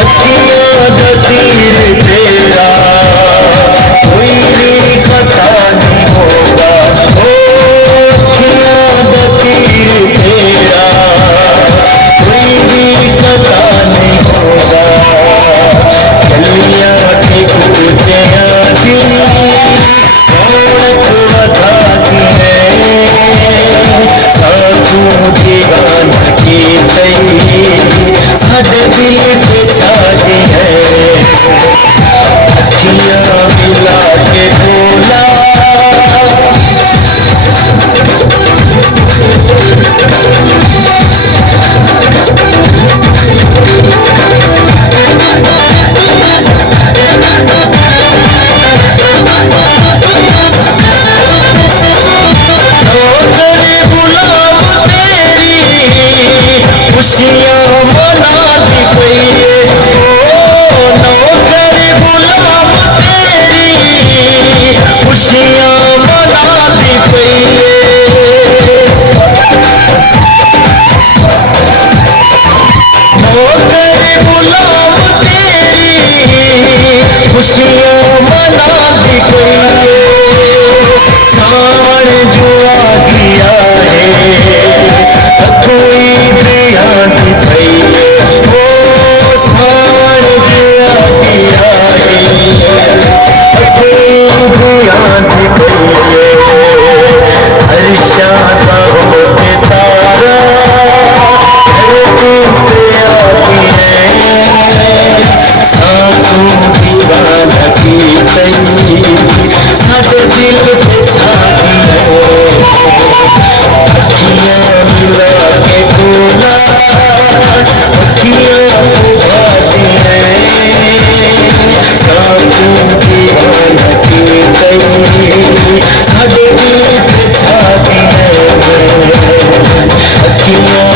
अखियां दा तीर तेरा कोई भी खता नहीं होगा। ओ अखियां दा तीर तेरा कोई भी खता नहीं होगा। गलियां के कूचियां दी रौनक वधाती है, साधु दीवाना की तई साढ़े दिल पे छाती है। अखियां मिला के बोला खुशियां मनाती पई ओ नौकर गुलाम तेरी खुशियां मनाती पई। नौकर गुलाम तेरी खुशियां मनाती पई। सावन जुआ गया है कोई दिया दी पई। ओ सावन जुआ गया है कोई दिया दी पई। हर शादा होके तारा धरती पे आती है, साधु दीवाना की तई साढ़े दिल पे छाती है। अखियां मिला के बोला अखियां उभाती है, साधु दीवाना की तई साढ़े दिल पे छाती है। अखियां